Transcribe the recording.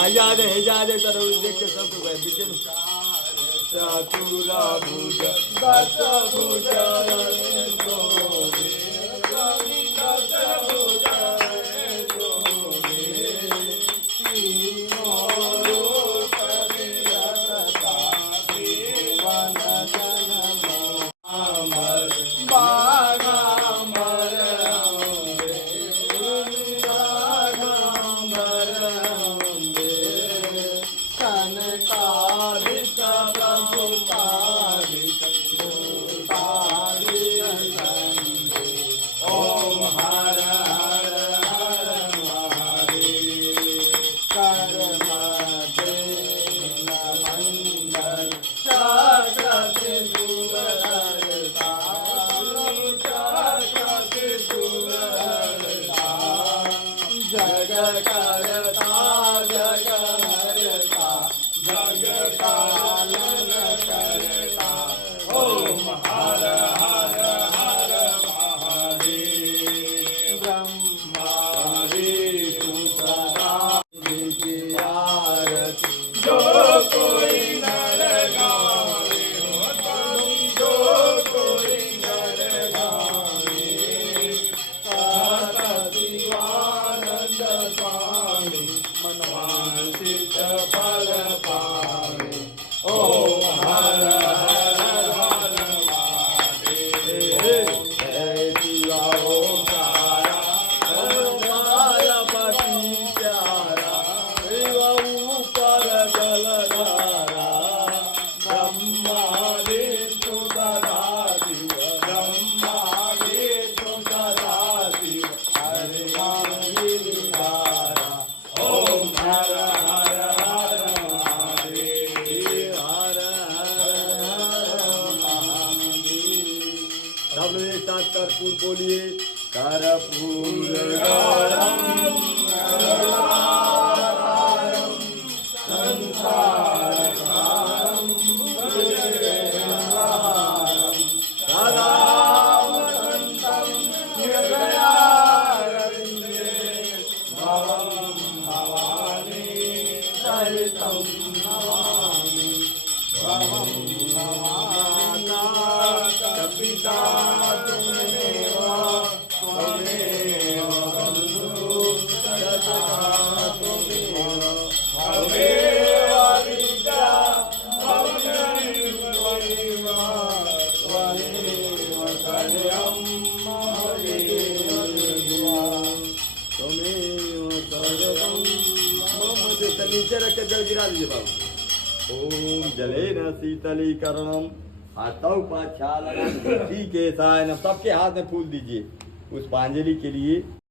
आजाद है जादे तरह देख के सब को बीच में चतुरा भुज दस भुजा रे गोरे दस भुजा रे गोरे तीनों रूप निरता जीवन जन्म अमर बागांबर जग करता जग हरता जग पालन करता ओम हर हर हर महादेव ब्रह्मा विष्णु सदा विद्यारति जो कोई नर गावे जो कोई नर गावे सतशिवानंद स्वामी मनवांचित फल पावे ओम हर हर हर महादेव जय शिवा ओम तारा ओम मायापति प्यारा शिव ऊपर जलधारा ब्रह्मा विष्णु सदा शिव ब्रह्मा विष्णु सदा शिव हरि नाम गिरिधारा ओम हर हर हर महादेव हर हर हर महादेव। सब लोग एक साथ कर्पूर बोलिए कर्पूर गौरम करुणावतारम संसारसारम भुजगेन्द्रहारम सदा वसन्तं हृदयारविन्दे भवं भवानी सहितं नमामि भवं भवानाथ पिता त्वमेव त्वमेव बन्धु सखा त्वमेव त्वमेव विद्या त्वमेव त्वमेव सर्वं ममदेव त्वमेव सर्वं मम देव। नीचे रख के जल गिरा दीजिए बाबू। ओम जलेन शीतलीकरणम हाथों पाछालनम केसायनम। सबके हाथ में फूल दीजिए पुष्पांजलि के लिए।